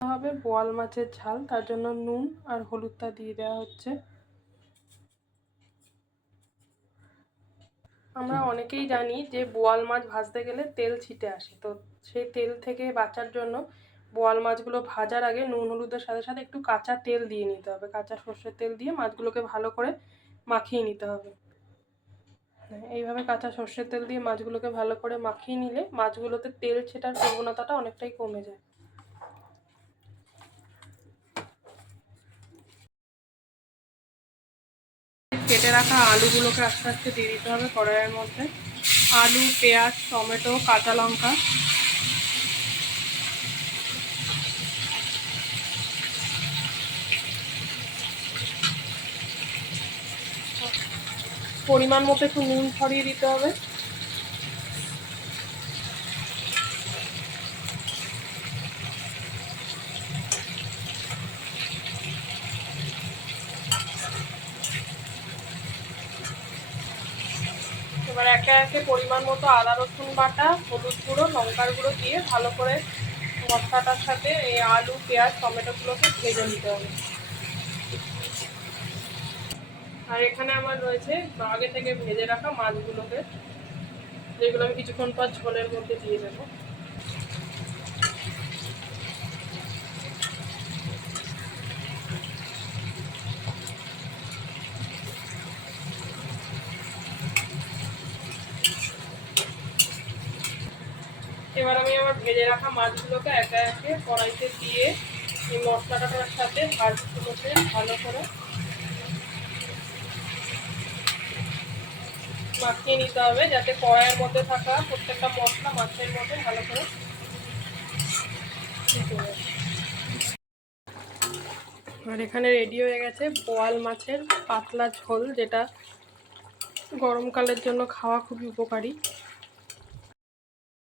হবে বোয়াল মাছের ঝাল, তার জন্য নুন আর হলুদটা দিয়ে দেওয়া হচ্ছে। আমরা অনেকেই জানি যে বোয়াল মাছ ভাজতে গেলে তেল ছিটে আসে, তো সেই তেল থেকে বাঁচার জন্য বোয়াল মাছগুলো ভাজার আগে নুন হলুদের সাথে সাথে একটু কাঁচা তেল দিয়ে নিতে হবে। কাঁচা সর্ষের তেল দিয়ে মাছগুলোকে ভালো করে মাখিয়ে নিতে হবে। এইভাবে কাঁচা সর্ষের তেল দিয়ে মাছগুলোকে ভালো করে মাখিয়ে নিলে মাছগুলোতে তেল ছেটার প্রবণতাটা অনেকটাই কমে যায়। কেটে রাখা আলুগুলোকে আস্তে আস্তে দিয়ে দিতে হবে কড়াইয়ের মধ্যে। আলু, পেঁয়াজ, টমেটো, কাঁচা লঙ্কা, পরিমাণ মতো একটু নুন ছড়িয়ে দিতে হবে। এবার একে একে পরিমাণ মতো আদা রসুন বাটা, হলুদ গুঁড়ো, লঙ্কার গুঁড়ো দিয়ে ভালো করে মশলাটার সাথে এই আলু, পেঁয়াজ, টমেটোগুলোকে ভেজে নিতে হবে। আর এখানে আমার রয়েছে আগে থেকে ভেজে রাখা মাছগুলোকে, যেগুলো আমি কিছুক্ষণ পর ঝোলের মধ্যে দিয়ে দেবো। এবার আমি আমার ভেজে রাখা মাছগুলোকে একে একে কড়াইতে দিয়ে এই মশলাটার সাথে মাছগুলোকে ভালো করে মাখিয়ে নিতে হবে, যাতে কড়াইয়ের মধ্যে থাকা প্রত্যেকটা মশলা মাছের মধ্যে ভালো করে দিতে হবে। আর এখানে রেডি হয়ে গেছে বোয়াল মাছের পাতলা ঝোল, যেটা গরমকালের জন্য খাওয়া খুবই উপকারী।